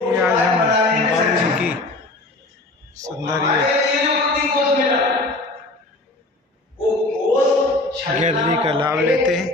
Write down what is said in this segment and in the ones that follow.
ये आज हम बाबू जी की सौंदर्य गैलरी का लाभ लेते हैं।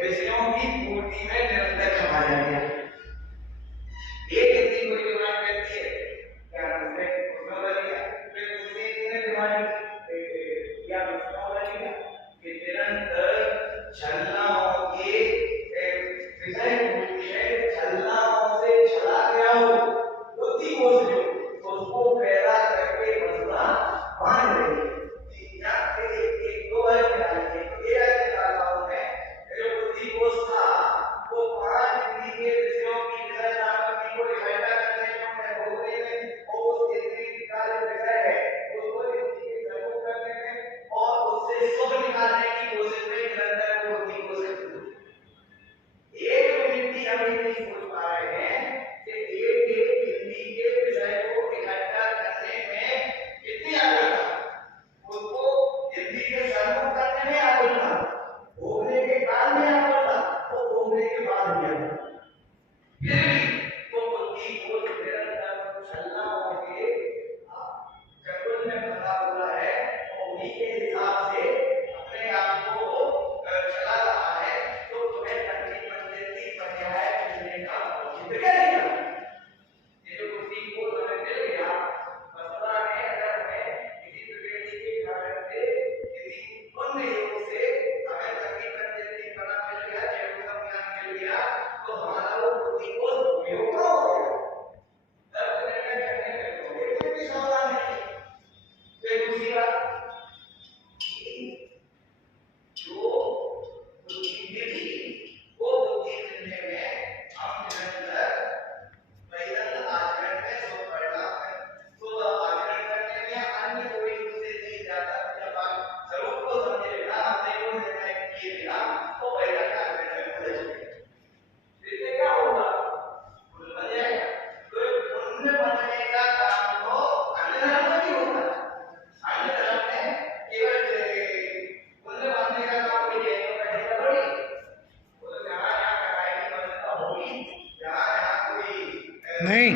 नहीं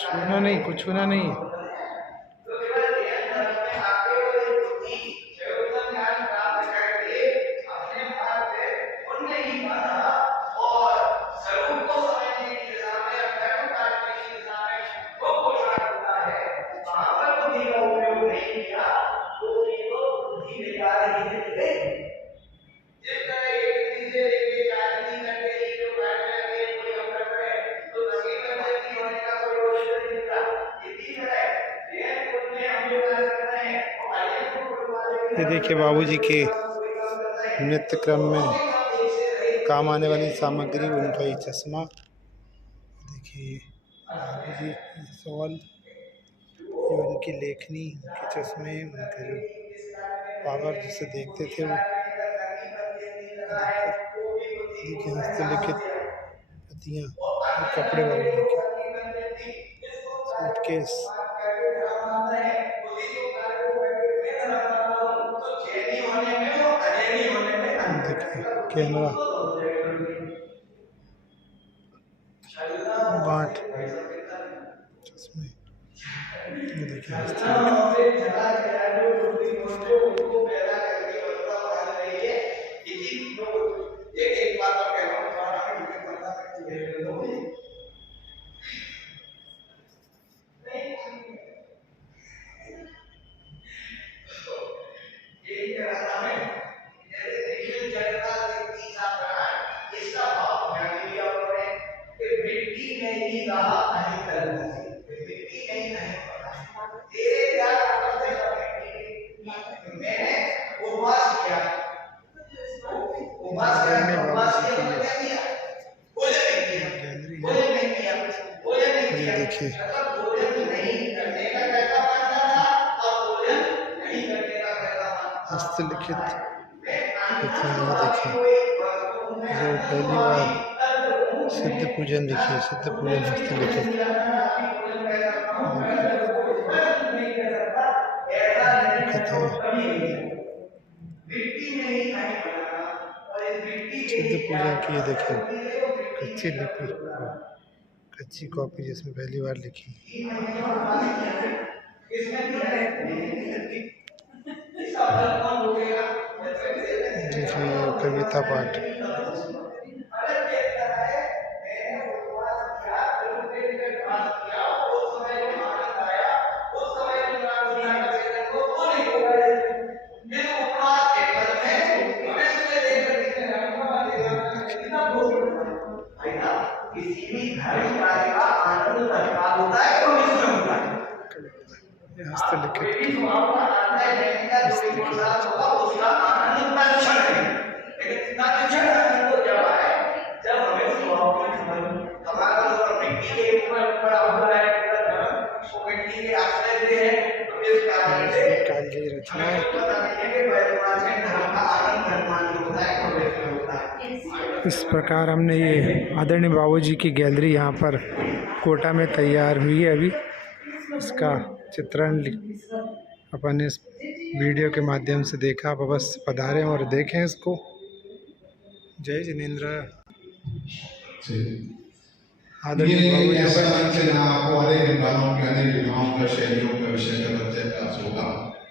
छूना नहीं, कुछ छूना नहीं। ये देखिए बाबूजी के नित्य क्रम में काम आने वाली सामग्री, उनका ये चश्मा देखिए। बाबूजी सवाल, ये उनकी लेखनी, उनके चश्मे, उनके जो पावर जिसे देखते थे वो देखिए। हस्तलिखित पत्तियाँ, कपड़े बाबूजी के, सूटकेस, कैमरा, बाट, चश्मे, देखिए देखिए। हस्तलिखित पत्रियाँ देखिए, जो पहली बार सिद्ध पूजन लिखी, सिद्ध पूजन हस्तलिखित कथा, सिद्ध पूजन की देखिए कच्ची लिपि। कच्ची कॉपी जिसमें पहली बार लिखी। देखिए कविता पाठ। हस्तलिखित काली रचनाएं। इस प्रकार हमने ये आदरणीय बाबूजी की गैलरी यहाँ पर कोटा में तैयार हुई है। अभी इसका चित्रण अपन इस वीडियो के माध्यम से देखा। आप बस पधारें और देखें इसको। जय जिनेंद्र। आदरणीय बाबूजी आपको अनेक विद्वानों के अनेक विधाओं का शैलियों का विषय का परिचय प्राप्त होगा।